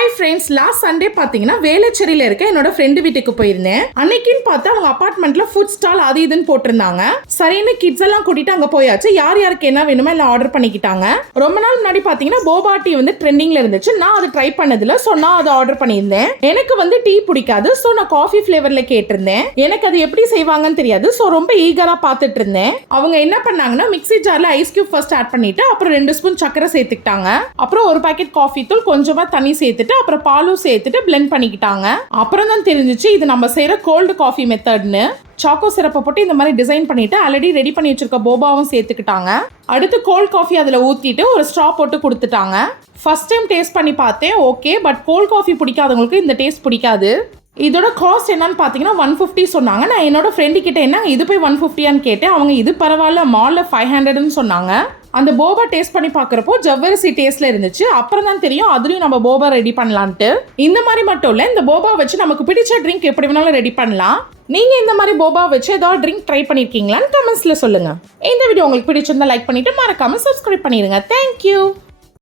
Hi friends, last Sunday பார்த்தீங்கன்னா வேளச்சேரியில் இருக்க என்னோட ஃப்ரெண்டு வீட்டுக்கு போயிருந்தேன். அன்னைக்குன்னு பார்த்து அவங்க அபார்ட்மெண்ட்ல ஃபுட் ஸ்டால் அது இதுன்னு போட்டிருந்தாங்க. சரின்னு கிட்ஸ் எல்லாம் கூட்டிட்டு அங்க போயாச்சு. யார் யாருக்கு என்ன வேணுமோ எல்லாம் ஆர்டர் பண்ணிக்கிட்டாங்க. ரொம்ப நாள் முன்னாடி பார்த்தீங்கன்னா போபா டீ வந்து ட்ரெண்டிங்ல இருந்துச்சு. நான் அதை ட்ரை பண்ணதில்ல, ஸோ நான் அதை ஆர்டர் பண்ணியிருந்தேன். எனக்கு வந்து டீ பிடிக்காது, ஸோ நான் காஃபி ஃபிளேவர்ல கேட்டிருந்தேன். எனக்கு அது எப்படி செய்வாங்கன்னு தெரியாது, ஸோ ரொம்ப ஈகரா பார்த்துட்டு இருந்தேன். அவங்க என்ன பண்ணாங்கன்னா மிக்ஸி ஜார்ல ஐஸ் கியூப் ஃபர்ஸ்ட் ஆட் பண்ணிட்டு அப்புறம் 2 ஸ்பூன் சக்கரை சேர்த்துக்கிட்டாங்க. அப்புறம் ஒரு பாக்கெட் காஃபி தூள், கொஞ்சமா தண்ணி சேர்த்துட்டு அப்புறம் பாலும் சேர்த்துட்டு பிளெண்ட் பண்ணிக்கிட்டாங்க. அப்புறம் தான் தெரிஞ்சிச்சு இது நம்ம செய்யற கோல்டு காஃபி மெத்தட்னு. சாக்கோ சிரப்பை போட்டு இந்த மாதிரி டிசைன் பண்ணிட்டு ஆல்ரெடி ரெடி பண்ணி வச்சிருக்க போபாவும் சேர்த்துக்கிட்டாங்க. அடுத்து கோல்ட் காஃபி அதில் ஊற்றிட்டு ஒரு ஸ்ட்ரா போட்டு கொடுத்துட்டாங்க. ஃபர்ஸ்ட் டைம் டேஸ்ட் பண்ணி பார்த்தேன், ஓகே, பட் கோல்ட் காஃபி பிடிக்காதவங்களுக்கு இந்த டேஸ்ட் பிடிக்காது. இதோட காஸ்ட் என்னன்னு பார்த்தீங்கன்னா 150 சொன்னாங்க. நான் என்னோட ஃப்ரெண்டு கிட்ட என்ன இது போய் 150 கேட்டேன். அவங்க இது பரவாயில்ல, மால்ல 500 சொன்னாங்க. அந்த போபா டேஸ்ட் பண்ணி பார்க்குறப்போ ஜவ்வரிசி டேஸ்ட்ல இருந்துச்சு. அப்புறம் தான் தெரியும் அதுலயும் நம்ம போபா ரெடி பண்ணலான்ட்டு. இந்த மாதிரி மட்டும் இல்லை, இந்த போபா வச்சு நமக்கு பிடிச்ச ட்ரிங்க் எப்படி வேணாலும் ரெடி பண்ணலாம். நீங்க இந்த மாதிரி போபா வச்சு ஏதாவது ட்ரிங்க் ட்ரை பண்ணிருக்கீங்களான்னு கமெண்ட்ஸ்ல சொல்லுங்க. இந்த வீடியோ உங்களுக்கு பிடிச்சிருந்தா லைக் பண்ணிட்டு மறக்காம சப்ஸ்கிரைப் பண்ணிடுங்க. தேங்க்யூ.